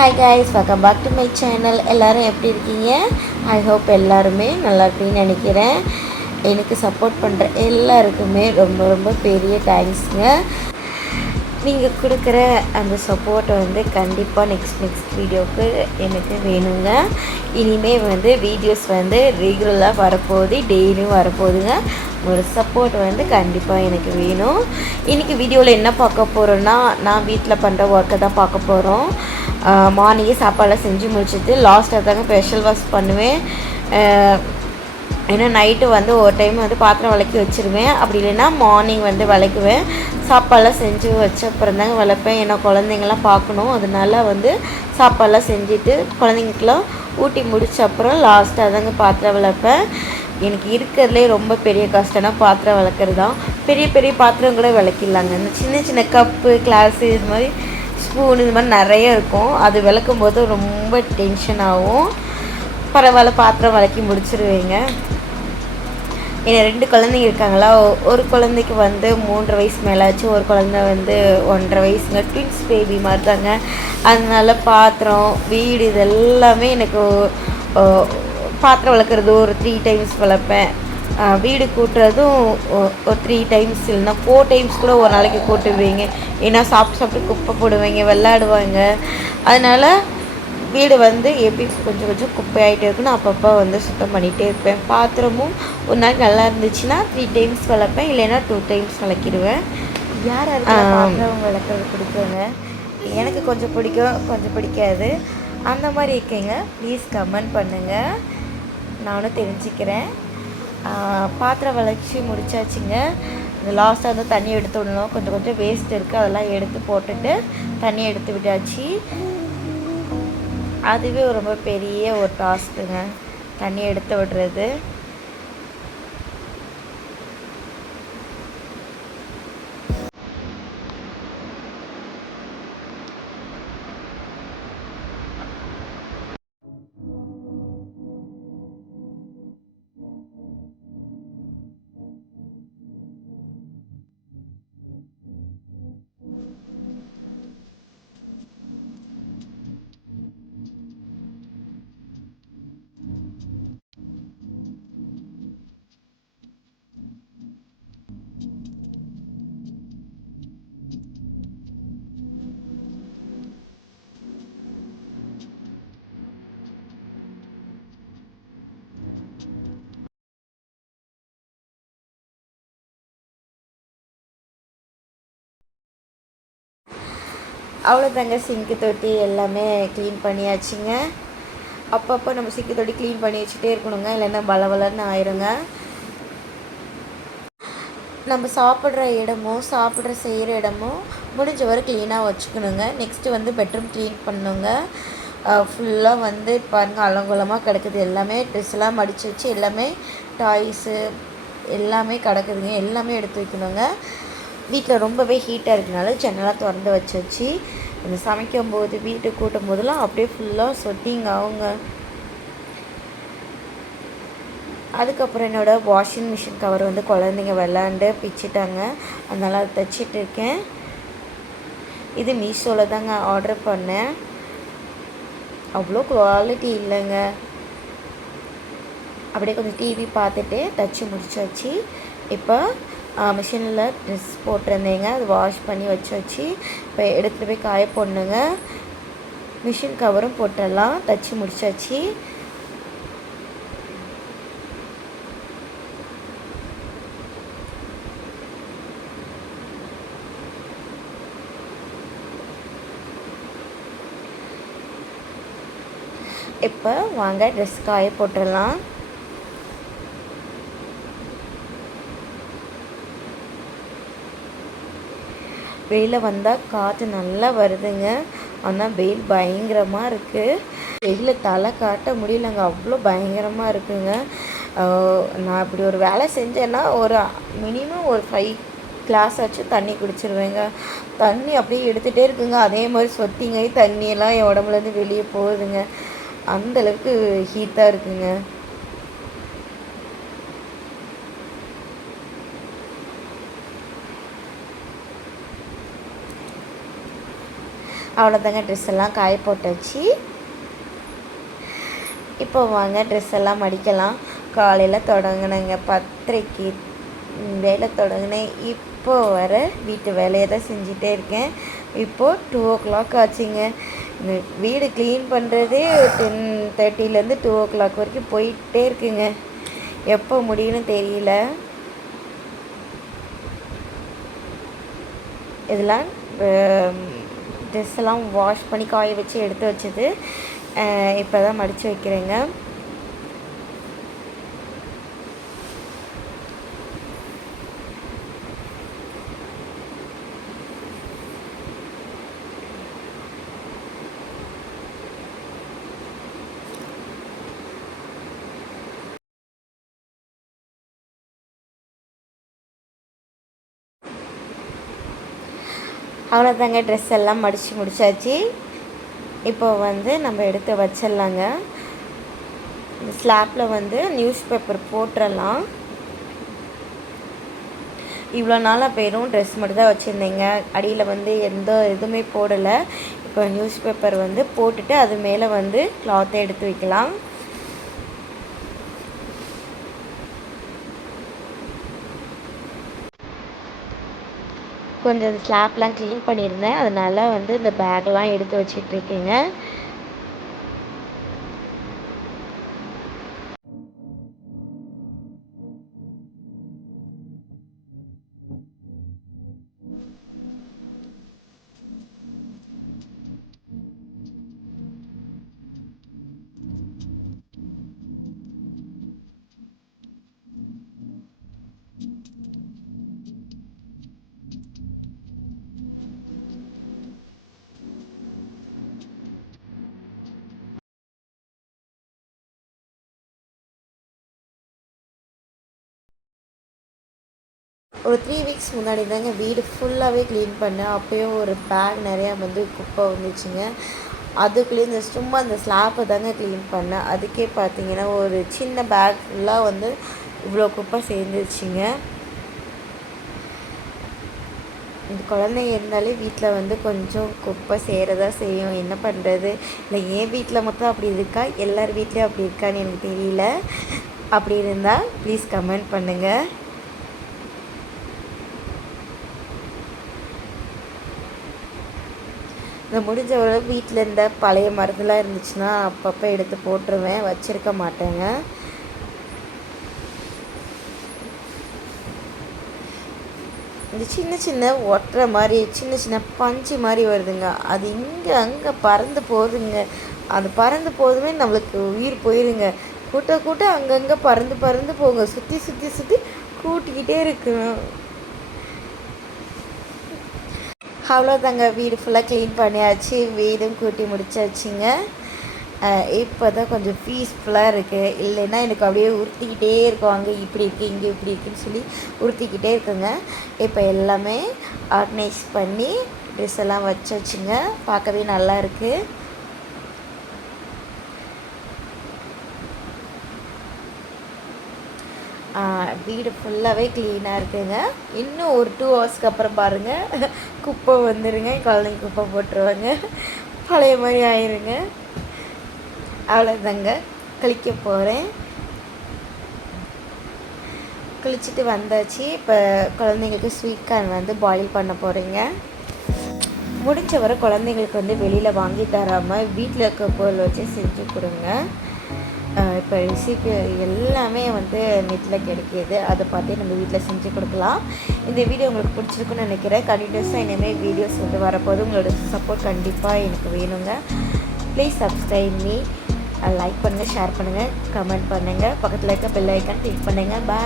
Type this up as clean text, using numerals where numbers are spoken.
Hi guys, welcome back to my channel. எல்லோரும் எப்படி இருக்கீங்க? ஐ ஹோப் எல்லாருமே நல்லா இருப்பீங்கன்னு நினைக்கிறேன். எனக்கு சப்போர்ட் பண்ணுற எல்லாருக்குமே ரொம்ப ரொம்ப பெரிய தேங்க்ஸுங்க. நீங்கள் கொடுக்குற அந்த சப்போர்ட்டை கண்டிப்பாக நெக்ஸ்ட் வீடியோவுக்கு எனக்கு வேணுங்க. இனிமேல் வீடியோஸ் ரெகுலராக வரப்போகுது, டெய்லியும் வரப்போகுதுங்க. ஒரு சப்போர்ட் கண்டிப்பாக எனக்கு வேணும். இன்றைக்கி வீடியோவில் என்ன பார்க்க போகிறோன்னா, நான் வீட்டில் பண்ணுற ஒர்க்கை தான் பார்க்க போகிறோம். மார்னிங்கே சாப்பாடெலாம் செஞ்சு முடிச்சுட்டு லாஸ்ட்டாக தாங்க ஸ்பெஷல் வாஷ் பண்ணுவேன். ஏன்னா நைட்டு ஒரு டைம் பாத்திரம் விளக்கி வச்சுருவேன். அப்படி இல்லைன்னா மார்னிங் விளக்குவேன். சாப்பாடெலாம் செஞ்சு வச்ச அப்புறம் தாங்க விளப்பேன். ஏன்னா குழந்தைங்களாம் பார்க்கணும். அதனால சாப்பாடெலாம் செஞ்சுட்டு குழந்தைங்களுக்குலாம் ஊட்டி முடிச்ச அப்புறம் லாஸ்ட்டாக தாங்க பாத்திரம் விளப்பேன். எனக்கு இருக்கிறதுலே ரொம்ப பெரிய கஷ்டம்னா பாத்திரம் விளக்குறது தான். பெரிய பெரிய பாத்திரம் கூட விளக்கிடலாங்க. இந்த சின்ன சின்ன கப்பு, கிளாஸு, இது மாதிரி ஸ்பூன், இது மாதிரி நிறைய இருக்கும். அது விளக்கும் போது ரொம்ப டென்ஷன் ஆகும். பரவாயில்ல, பாத்திரம் விளக்கி முடிச்சிருவேங்க. ஏன்னா 2 குழந்தைங்க இருக்காங்களா. ஒரு குழந்தைக்கு 3.5 வயசு மேலாச்சு, ஒரு குழந்தை 1.5 வயசுங்க. ட்வின்ஸ் பேபி மாதிரி தாங்க. அதனால பாத்திரம், வீடு இதெல்லாமே எனக்கு பாத்திரம் விளக்குறது ஒரு 3 டைம்ஸ் விளப்பேன். வீடு கூட்டுறதும் ஒரு 3 டைம்ஸ், இல்லைன்னா 4 டைம்ஸ் கூட ஒரு நாளைக்கு கூட்டுவீங்க. ஏன்னா சாப்பிட்டு குப்பை போடுவீங்க, விளையாடுவாங்க. அதனால் வீடு எப்படி கொஞ்சம் குப்பையாகிட்டே இருக்குன்னு அப்பப்போ சுத்தம் பண்ணிகிட்டே இருப்பேன். பாத்திரமும் ஒரு நாளைக்கு நல்லா இருந்துச்சுன்னா 3 டைம்ஸ் விளப்பேன், இல்லைன்னா 2 டைம்ஸ் விளக்கிடுவேன். யாருக்கு பாத்திரம் விளக்குறது பிடிக்குங்க? எனக்கு கொஞ்சம் பிடிக்கும், கொஞ்சம் பிடிக்காது. அந்த மாதிரி இருக்கீங்க. ப்ளீஸ் கமெண்ட் பண்ணுங்கள், நானும் தெரிஞ்சுக்கிறேன். பாத்திரம் விளச்சி முடிச்சாச்சுங்க. இந்த லாஸ்ட்டாக தண்ணி எடுத்து விடணும். கொஞ்சம் வேஸ்ட் இருக்குது, அதெல்லாம் எடுத்து போட்டுட்டு தண்ணி எடுத்து விட்டாச்சு. அதுவே ரொம்ப பெரிய ஒரு டாஸ்க்குங்க, தண்ணி எடுத்து விடுறது. அவ்வளோதாங்க, சிங்க்கு தொட்டி எல்லாமே க்ளீன் பண்ணியாச்சுங்க. அப்பப்போ நம்ம சிங்க்கு தொட்டி க்ளீன் பண்ணி வச்சுட்டே இருக்கணுங்க, இல்லைன்னா பலன்னு ஆயிருங்க. நம்ம சாப்பிட்ற இடமும் செய்கிற இடமும் முடிஞ்ச வரை க்ளீனாக வச்சுக்கணுங்க. நெக்ஸ்ட்டு பெட்ரூம் க்ளீன் பண்ணணுங்க. ஃபுல்லாக பாருங்கள், அலங்கோலமாக கிடக்குது. எல்லாமே ட்ரெஸ்ஸெல்லாம் மடித்து வச்சு எல்லாமே டாய்ஸு எல்லாமே கிடக்குதுங்க. எல்லாமே எடுத்து வைக்கணுங்க. வீட்டில் ரொம்பவே ஹீட்டாக இருக்கிறதுனால ஜன்னலாக திறந்து வச்சு இந்த சமைக்கும்போது வீட்டு கூட்டும் போதெல்லாம் அப்படியே ஃபுல்லாக சொட்டிங் ஆகுங்க. அதுக்கப்புறம் என்னோடய வாஷிங் மிஷின் கவர் குழந்தைங்க விளாண்டு பிச்சுட்டாங்க. அதனால் அதை தைச்சிட்டு இருக்கேன். இது மீஷோவில் தாங்க ஆர்டர் பண்ணேன். அவ்வளோ குவாலிட்டி இல்லைங்க. அப்படியே கொஞ்சம் டிவி பார்த்துட்டு தைச்சி முடிச்சாச்சு. இப்போ மிஷினில் ட்ரெஸ் போட்டிருந்தேங்க, அது வாஷ் பண்ணி வச்சு இப்போ எடுத்துகிட்டு போய் காய போடணுங்க. மிஷின் கவரும் போட்டுடலாம். தைச்சி முடிச்சாச்சு. இப்போ வாங்க ட்ரெஸ் காய போட்டுடலாம். வெயிலில் வந்தால் காற்று நல்லா வருதுங்க. ஆனால் வெயில் பயங்கரமாக இருக்குது. வெயிலில் தலை காட்ட முடியலங்க, அவ்வளோ பயங்கரமாக இருக்குங்க. நான் இப்படி ஒரு வேலை செஞ்சேன்னா ஒரு மினிமம் ஒரு 5 கிளாஸ் ஆச்சு தண்ணி குடிச்சிருவேங்க. தண்ணி அப்படியே எடுத்துகிட்டே இருக்குங்க. அதே மாதிரி சொத்திங்க தண்ணியெல்லாம் என் உடம்புலேருந்து வெளியே போகுதுங்க. அந்தளவுக்கு ஹீட்டாக இருக்குங்க. அவ்வளோதாங்க, ட்ரெஸ் எல்லாம் காய போட்டாச்சு. இப்போ வாங்க ட்ரெஸ் எல்லாம் மடிக்கலாம். காலையில் தொடங்கினேங்க 10:30க்கு வேலை தொடங்கினேன். இப்போ வர வீட்டு வேலையை தான் செஞ்சிட்டே இருக்கேன். இப்போது 2:00 ஆச்சுங்க. இந்த வீடு க்ளீன் பண்ணுறதே 10:30லேருந்து 2:00 வரைக்கும் போயிட்டே இருக்குங்க. எப்போ முடியும்னு தெரியல. இதெல்லாம் ட்ரெஸ் எல்லாம் வாஷ் பண்ணி காய வச்சு எடுத்து வச்சது. இப்போ தான் மடித்து வைக்கிறேங்க. அவ்வளோதாங்க, ட்ரெஸ் எல்லாம் மடித்து முடிச்சாச்சு. இப்போ வந்து நம்ம எடுத்து வச்சிடலாங்க. இந்த ஸ்லாப்பில் வந்து நியூஸ் பேப்பர் போட்டுடலாம். இவ்வளோ நாளாக வெறும் ட்ரெஸ் மட்டும் தான் வச்சுருந்தேங்க. அடியில் வந்து எந்த இதுவுமே போடலை. இப்போ நியூஸ் பேப்பர் வந்து போட்டுட்டு அது மேலே வந்து கிளாத்தை எடுத்து வைக்கலாம். கொஞ்சம் ஸ்லாப்லாம் க்ளீன் பண்ணியிருந்தேன். அதனால் வந்து இந்த பேக்லாம் எடுத்து வச்சிட்ருக்கேங்க. ஒரு 3 வீக்ஸ் முன்னாடி தாங்க வீடு ஃபுல்லாகவே க்ளீன் பண்ணேன். அப்போயும் ஒரு பேக் நிறையா வந்து குப்பை வந்துச்சுங்க. அதுக்குள்ளேயே இந்த சும்மா அந்த ஸ்லாப்பை தாங்க க்ளீன் பண்ணேன். அதுக்கே பார்த்தீங்கன்னா ஒரு சின்ன பேக் ஃபுல்லாக வந்து இவ்வளோ குப்பை சேர்ந்துருச்சுங்க. இந்த குழந்தைங்க இருந்தாலே வீட்டில் வந்து கொஞ்சம் குப்பை சேரதான் செய்யும். என்ன பண்ணுறது? இல்லை என் வீட்டில் மட்டும் அப்படி இருக்கா, எல்லார் வீட்லேயும் அப்படி இருக்கான்னு எனக்கு தெரியல. அப்படி இருந்தால் ப்ளீஸ் கமெண்ட் பண்ணுங்கள். இந்த முடிஞ்ச அளவு வீட்டில் இருந்த பழைய மருந்துலாம் இருந்துச்சுன்னா அப்பப்போ எடுத்து போட்டுருவேன், வச்சுருக்க மாட்டேங்க. இந்த சின்ன சின்ன ஒட்டுற மாதிரி சின்ன சின்ன பஞ்சு மாதிரி வருதுங்க. அது இங்கே அங்கே பறந்து போகுதுங்க. அது பறந்து போதுமே நம்மளுக்கு உயிர் போயிருங்க. கூட்ட கூட்ட அங்கங்கே பறந்து பறந்து போங்க. சுற்றி சுற்றி சுற்றி கூட்டிக்கிட்டே இருக்கணும். அவ்வளோதாங்க, வீடு ஃபுல்லாக க்ளீன் பண்ணியாச்சு. வீடும் கூட்டி முடிச்சாச்சுங்க. இப்போ தான் கொஞ்சம் பீஸ்ஃபுல்லாக இருக்குது. இல்லைன்னா எனக்கு அப்படியே உறுத்திக்கிட்டே இருக்கும். அங்கே இப்படி இருக்குது, இங்கே இப்படி இருக்குதுன்னு சொல்லி உறுத்திக்கிட்டே இருக்குங்க. இப்போ எல்லாமே ஆர்கனைஸ் பண்ணி ட்ரெஸ் எல்லாம் வச்சாச்சுங்க. பார்க்கவே நல்லா இருக்குது. வீடு ஃபுல்லாகவே க்ளீனாக இருக்குங்க. இன்னும் ஒரு 2 ஹவர்ஸ்க்கு அப்புறம் பாருங்கள் குப்பை வந்துடுங்க. குழந்தைங்க குப்பை போட்டுருவாங்க, பழைய மாதிரி ஆயிருங்க. அவ்வளோதாங்க, குளிக்க போகிறேன். குளிச்சுட்டு வந்தாச்சு. இப்போ குழந்தைங்களுக்கு ஸ்வீட் கார்ன் வந்து பாயில் பண்ண போகிறேங்க. முடிஞ்ச வரை குழந்தைங்களுக்கு வந்து வெளியில் வாங்கி தராமல் வீட்டில் இருக்க பொருள் வச்சு செஞ்சு கொடுங்க. இப்போ ரெசிபி எல்லாமே வந்து நெட்டில் கிடைக்கிது. அதை பார்த்தே நம்ம வீட்டில் செஞ்சு கொடுக்கலாம். இந்த வீடியோ உங்களுக்கு பிடிச்சிருக்குன்னு நினைக்கிறேன். கண்டினியூஸாக இனிமேல் வீடியோஸ் வந்து வரப்போது. உங்களோட சப்போர்ட் கண்டிப்பாக எனக்கு வேணுங்க. Please subscribe me. லைக் பண்ணுங்கள், ஷேர் பண்ணுங்கள், கமெண்ட் பண்ணுங்கள். பக்கத்தில் இருக்க பெல் ஐக்கான் கிளிக் பண்ணுங்கள். பாய்.